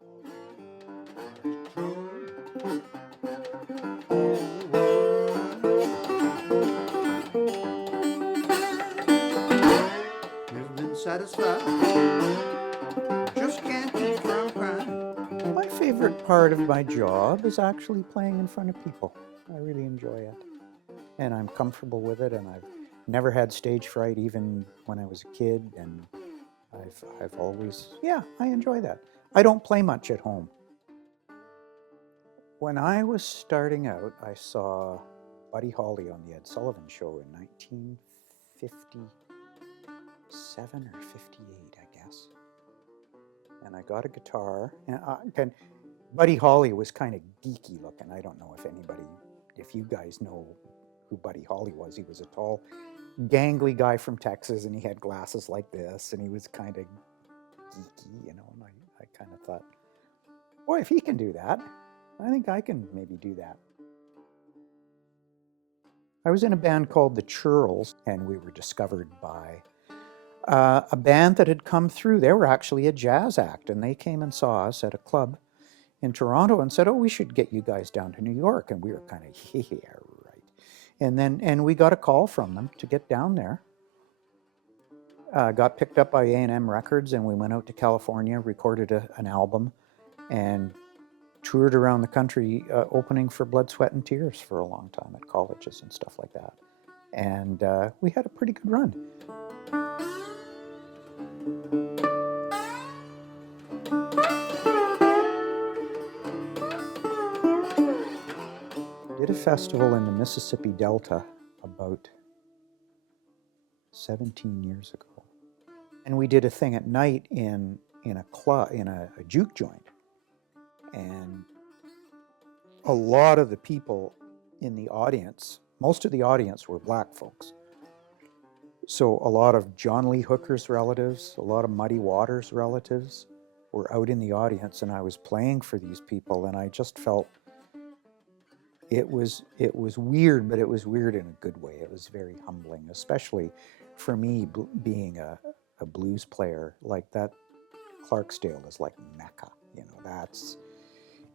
You've been satisfied, just can't keep from crying. My favorite part of my job is actually playing in front of people. I really enjoy it. And I'm comfortable with it, and I've never had stage fright even when I was a kid, and I've always, yeah, I enjoy that. I don't play much at home. When I was starting out, I saw Buddy Holly on the Ed Sullivan Show in 1957 or 58, I guess. And I got a guitar, and Buddy Holly was kind of geeky looking. I don't know if you guys know who Buddy Holly was. He was a tall, gangly guy from Texas, and he had glasses like this, and he was kind of geeky, and I kind of thought, boy, if he can do that, I think I can maybe do that. I was in a band called the Churls, and we were discovered by a band that had come through. They were actually a jazz act, and they came and saw us at a club in Toronto and said, oh, we should get you guys down to New York. And we were kind of, yeah, right. And we got a call from them to get down there. Got picked up by A&M Records, and we went out to California, recorded an album, and toured around the country opening for Blood, Sweat, and Tears for a long time at colleges and stuff like that. And we had a pretty good run. Did a festival in the Mississippi Delta about 17 years ago. And we did a thing at night in a club, in a juke joint. And a lot of the people in the audience, most of the audience were black folks. So a lot of John Lee Hooker's relatives, a lot of Muddy Waters' relatives were out in the audience, and I was playing for these people, and I just felt it was weird, but it was weird in a good way. It was very humbling, especially for me being a blues player like that. Clarksdale is like Mecca, that's,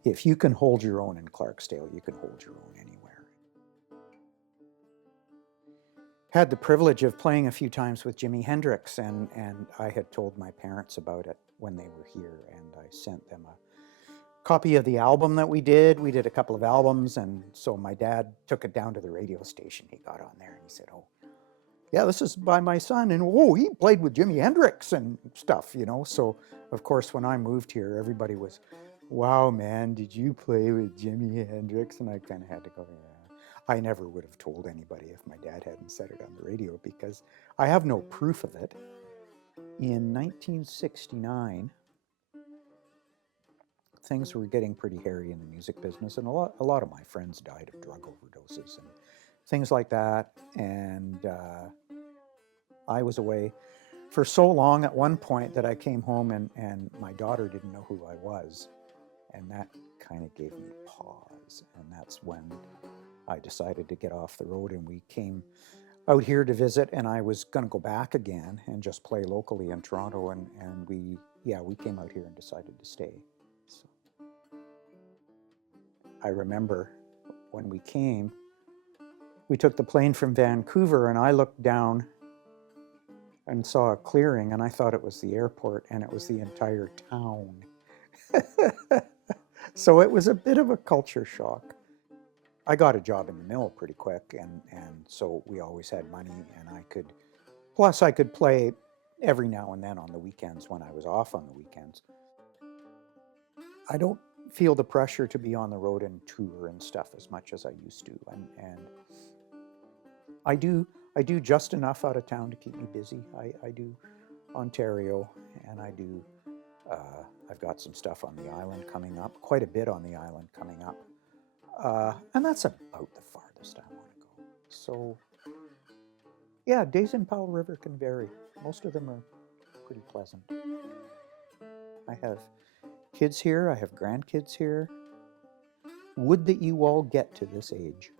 if you can hold your own in Clarksdale, you can hold your own anywhere. Had the privilege of playing a few times with Jimi Hendrix, and I had told my parents about it when they were here, and I sent them a copy of the album that we did. We did a couple of albums, and so my dad took it down to the radio station. He got on there and he said, oh, yeah, this is by my son, and oh, he played with Jimi Hendrix and stuff, So, of course, when I moved here, everybody was, wow, man, did you play with Jimi Hendrix? And I kind of had to go, yeah. I never would have told anybody if my dad hadn't said it on the radio, because I have no proof of it. In 1969, things were getting pretty hairy in the music business, and a lot of my friends died of drug overdoses and things like that. And I was away for so long at one point that I came home and my daughter didn't know who I was. And that kind of gave me pause. And that's when I decided to get off the road, and we came out here to visit, and I was going to go back again and just play locally in Toronto. And we came out here and decided to stay. So I remember when we came, we took the plane from Vancouver, and I looked down and saw a clearing, and I thought it was the airport, and it was the entire town. So it was a bit of a culture shock. I got a job in the mill pretty quick, and so we always had money, and I could play every now and then on the weekends when I was off on the weekends. I don't feel the pressure to be on the road and tour and stuff as much as I used to, and I do just enough out of town to keep me busy. I do Ontario, and I do, I've got some stuff on the island coming up, quite a bit on the island coming up. And that's about the farthest I want to go. So, yeah, days in Powell River can vary. Most of them are pretty pleasant. I have kids here. I have grandkids here. Would that you all get to this age.